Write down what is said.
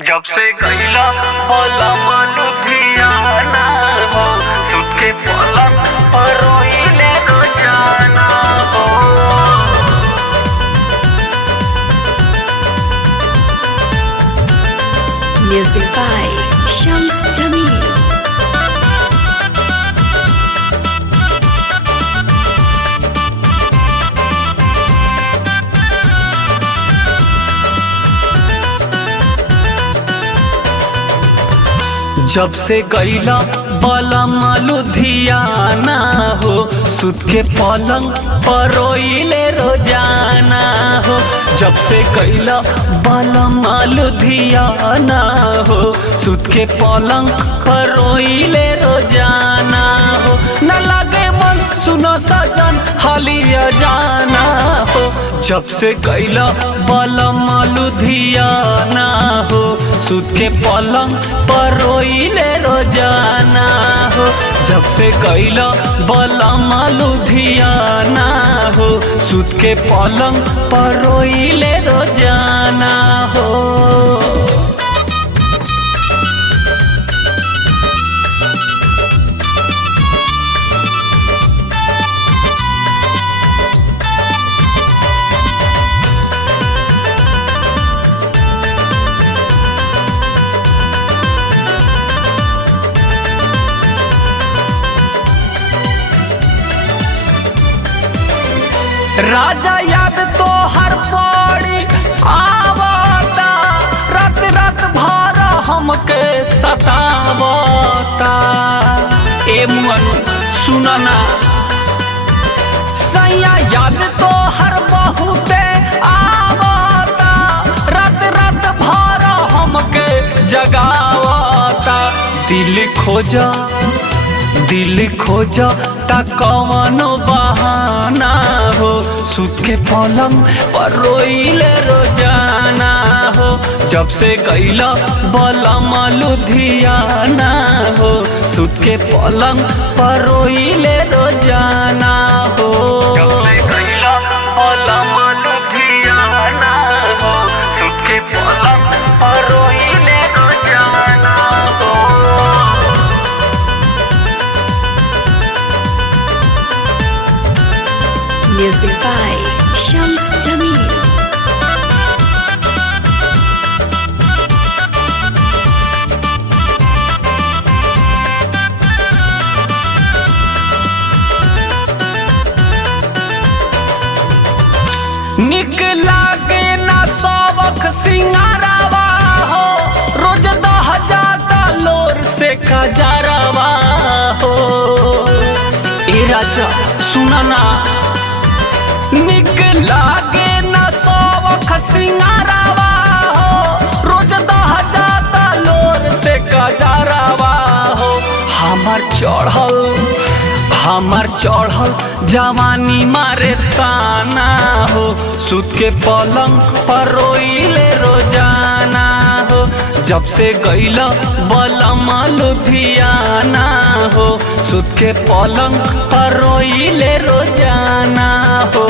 जब से गईला पलम लुधियाना हो, सुत के पलंग पर रोइले रोजाना हो। Music by Shams Jamil. जब से गईला पलम लुधियाना हो, सुत के पलंग पर रोइले रोजाना हो। जब से गईला पलम लुधियाना हो, सुत के पलंग पर रोइले रोजाना हो। न लगे मन सुनो सजन हालिया जाना हो। जब से गईला पलम लुधियाना हो, सुत के पलंग पर रोइले रोजाना हो। जब से गईला पलम लुधियाना हो, सुत के पलंग पर रोइले रोजाना हो। राजा याद तो हर पौड़ी आवता, रात रात भर हमके सतावता। ए मन सुनना सैया याद तो हर बहुते आवता, रात रात भर हमके जगावता। दिल खोजा ता कवनो बहाना हो, सुत के पलंग पर रोइले रोजाना हो। जब से गईला पलम लुधियाना हो, सुत के पलंग पर रोइले रोजाना हो। जब से गईला पलम लुधियाना हो, सुत के पलंग पर रोइले रोजाना हो। Music by Shams Jamil. निक लागे ना सबक सिंगारवा हो, रोज दह जाता लोर से खजरवा हो। ए राजा सुना ना, निक लागे ना सबक सिंगारवा हो, रोज दह जाता लोर से खजरवा हो। हमार चढ़ल जवानी मारे ताना हो, सुत के पलंग पर रोइले रोजाना हो। जब से गईला पलम लुधियाना हो, सुत के पलंग पर रोइले रोजाना हो।